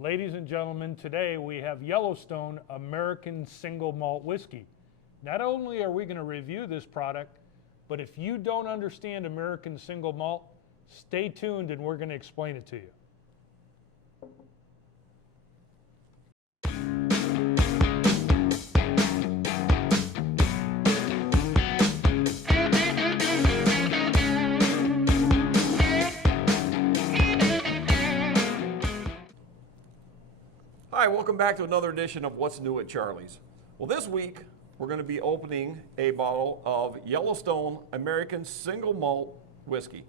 Ladies and gentlemen, today we have Yellowstone American Single Malt Whiskey. Not only are we going to review this product, but if you don't understand American Single Malt, stay tuned and we're going to explain it to you. Hi, welcome back to another edition of What's New at Charlie's. Well, this week we're going to be opening a bottle of Yellowstone American Single Malt Whiskey.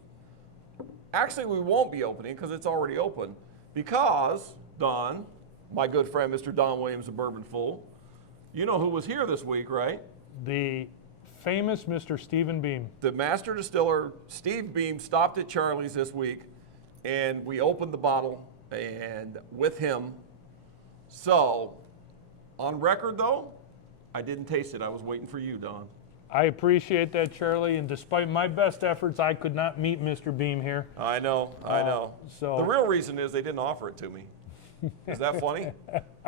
Actually, we won't be opening because it's already open because Don, my good friend Mr. Don Williams of Bourbon Fool, you know who was here this week, right? The famous Mr. Stephen Beam. The master distiller, Steve Beam, stopped at Charlie's this week and we opened the bottle and with him. So, on record though, I didn't taste it. I was waiting for you, Don. I appreciate that, Charlie, and despite my best efforts, I could not meet Mr. Beam here. I know. So the real reason is they didn't offer it to me. Is that funny?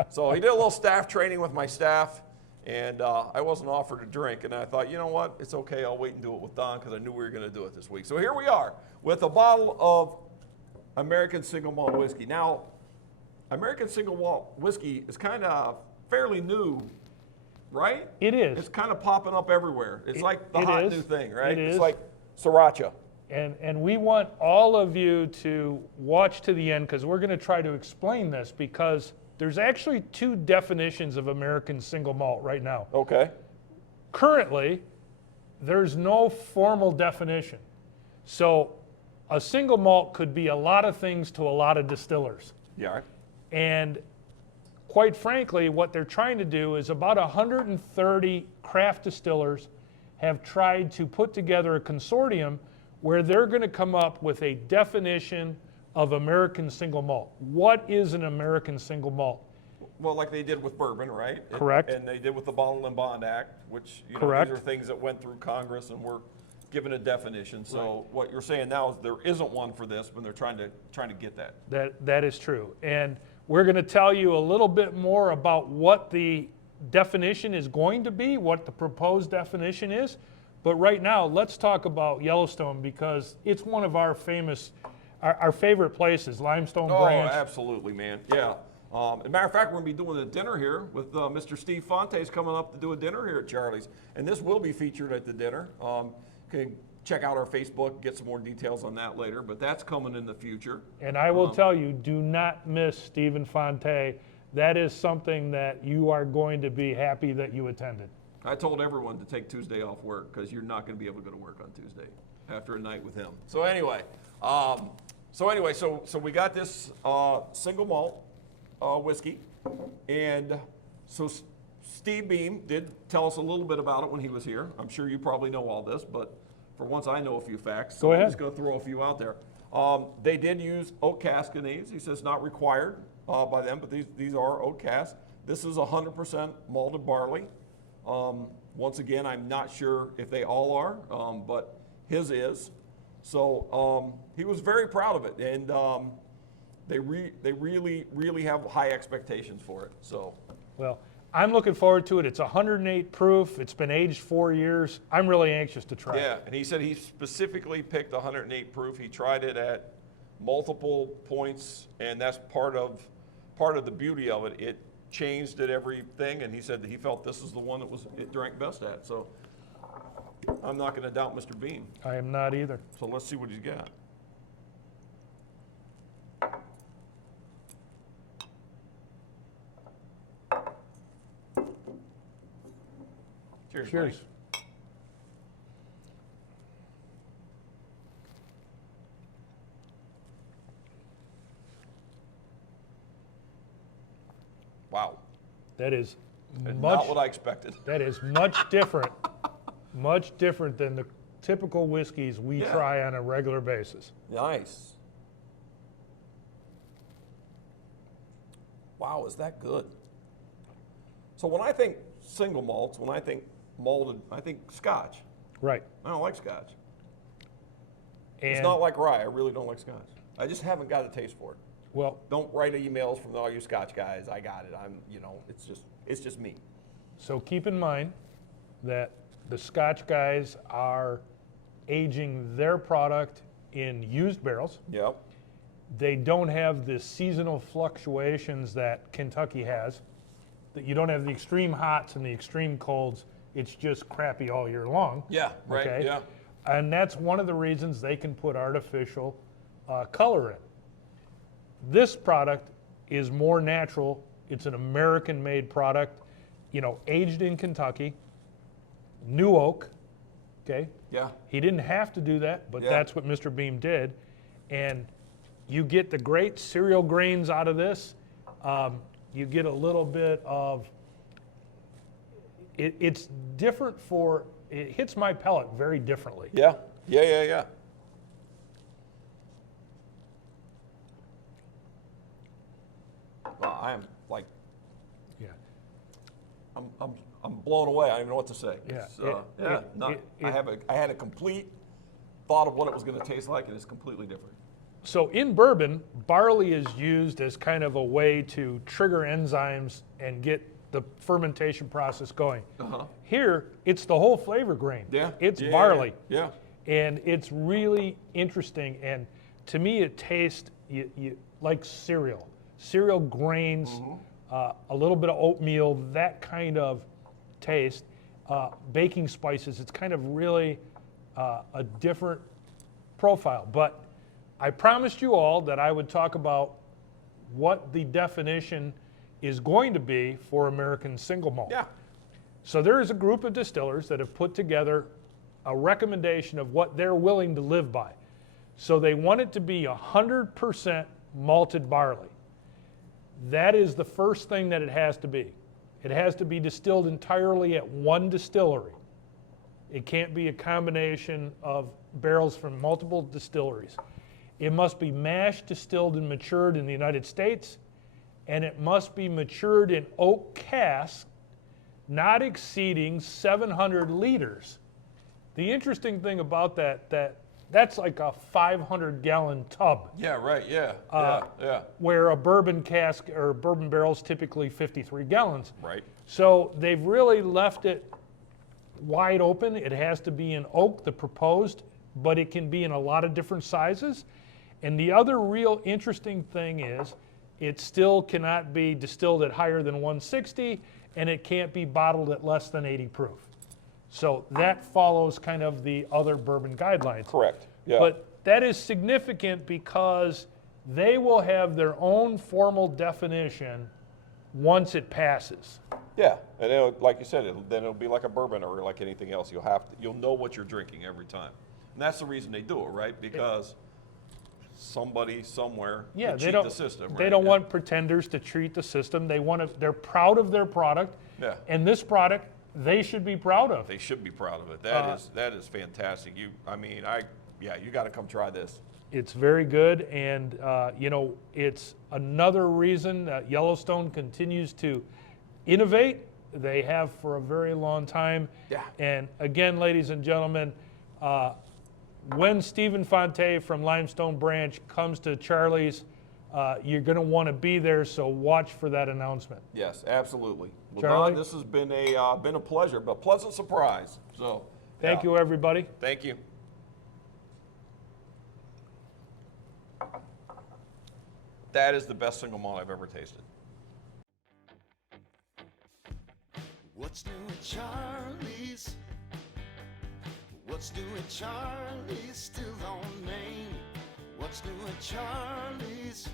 So he did a little staff training with my staff, and I wasn't offered a drink, and I thought, you know what, it's okay, I'll wait and do it with Don because I knew we were going to do it this week. So here we are with a bottle of American Single Malt Whiskey. Now, American Single Malt Whiskey is kind of fairly new, right? it is. It's kind of popping up everywhere. It's like the hot new thing, right? It is. It's like sriracha. And we want all of you to watch to the end because we're going to try to explain this because there's actually two definitions of American Single Malt right now. Okay. Currently, there's no formal definition. So a single malt could be a lot of things to a lot of distillers. Yeah. And quite frankly, what they're trying to do is about 130 craft distillers have tried to put together a consortium where they're going to come up with a definition of American single malt. What is an American single malt? Well, like they did with bourbon, right? Correct. And they did with the Bottle and Bond Act, which Correct. These are things that went through Congress and were given a definition. So what you're saying now is there isn't one for this, but they're trying to get that. That is true. And we're going to tell you a little bit more about what the definition is going to be, what the proposed definition is. But right now, let's talk about Yellowstone because it's one of our our favorite places, Limestone Branch. Oh, absolutely, man. Yeah. As a matter of fact, we're going to be doing a dinner here with Mr. Steve Fonte's coming up to do a dinner here at Charlie's. And this will be featured at the dinner. You can check out our Facebook, get some more details on that later, but that's coming in the future. And I will tell you, do not miss Stephen Fonte. That is something that you are going to be happy that you attended. I told everyone to take Tuesday off work because you're not going to be able to go to work on Tuesday after a night with him. So anyway, so we got this single malt whiskey, and so Steve Beam did tell us a little bit about it when he was here. I'm sure you probably know all this, but for once I know a few facts. So Go ahead. I'm just going to throw a few out there. They did use oak cask in these. He says not required by them, but these are oak cask. This is 100% malted barley. Once again, I'm not sure if they all are, but his is. So he was very proud of it, and they really have high expectations for it. So, Well, I'm looking forward to it. It's 108 proof. It's been aged 4 years. I'm really anxious to try it. yeah, and he said he specifically picked 108 proof. He tried it at multiple points, and that's part of the beauty of it. It changed at everything, and he said that he felt this is the one that it drank best at. So I'm not going to doubt Mr. Beam. I am not either. So let's see what he's got. Cheers. Cheers. buddy. Wow. That is Not what I expected. That is much different, much different than the typical whiskeys we try on a regular basis. Nice. Wow, is that good? So when I think single malts, when I think malted, I think Scotch. Right. I don't like Scotch. And It's not like rye. I really don't like Scotch. I just haven't got a taste for it. Well, Don't write emails from all you Scotch guys. I got it. It's just me. so keep in mind that the Scotch guys are aging their product in used barrels. Yep. They don't have the seasonal fluctuations that Kentucky has. That you don't have the extreme hots and the extreme colds. It's just crappy all year long. Yeah. Right. Okay? Yeah. And that's one of the reasons they can put artificial color in. This product is more natural. It's an American-made product, aged in Kentucky, new oak, okay? Yeah. He didn't have to do that, but Yeah. that's what Mr. Beam did. And you get the great cereal grains out of this. You get a little bit of, it's different it hits my palate very differently. Yeah. Yeah. Yeah. Yeah. Well, I am like, Yeah. I'm blown away. I don't even know what to say. Yeah. I had a complete thought of what it was going to taste like, and it's completely different. So in bourbon, barley is used as kind of a way to trigger enzymes and get the fermentation process going. Uh-huh. Here, it's the whole flavor grain. Yeah. It's Yeah, barley. Yeah. And it's really interesting. And to me, it tastes like cereal grains, a little bit of oatmeal, that kind of taste. Baking spices, it's kind of really a different profile. But I promised you all that I would talk about what the definition is going to be for American Single Malt. Yeah. So there is a group of distillers that have put together a recommendation of what they're willing to live by. So they want it to be 100% malted barley. That is the first thing that it has to be. It has to be distilled entirely at one distillery. It can't be a combination of barrels from multiple distilleries. It must be mashed, distilled, and matured in the United States, and it must be matured in oak casks not exceeding 700 liters. The interesting thing about that's like a 500-gallon tub, Yeah. Right. Yeah. Yeah. where a bourbon cask or bourbon barrel is typically 53 gallons. Right. So they've really left it wide open. It has to be in oak, the proposed, but it can be in a lot of different sizes. And the other real interesting thing is it still cannot be distilled at higher than 160, and it can't be bottled at less than 80 proof. So that follows kind of the other bourbon guidelines. Correct. Yeah. But that is significant because they will have their own formal definition once it passes. Yeah, and like you said, then it'll be like a bourbon or like anything else. You'll know what you're drinking every time, and that's the reason they do it, right? Because somebody somewhere Yeah, could they cheat don't. the system. They right? don't Yeah. want pretenders to treat the system. They're proud of their product. Yeah. And this product, they should be proud of. They should be proud of it. That is fantastic. You got to come try this. It's very good, and it's another reason that Yellowstone continues to innovate. They have for a very long time. Yeah. And again, ladies and gentlemen, when Stephen Fonte from Limestone Branch comes to Charlie's, you're going to want to be there. So watch for that announcement. Yes, absolutely. Well, Charlie? Don, this has been a pleasure, but pleasant surprise. So Thank you, everybody. Thank you. That is the best single malt I've ever tasted. What's new at Charlie's? What's new at Charlie's? Still on Main. What's new at Charlie's?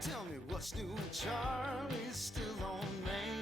Tell me what's new at Charlie's? Still on Main.